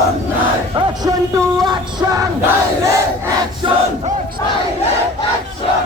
অন্যায় action to action direct action direct action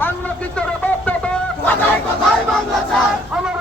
Bangla কি তোর বাপ দাদা কোথায় কোথায় বাংলা ছাড় আমার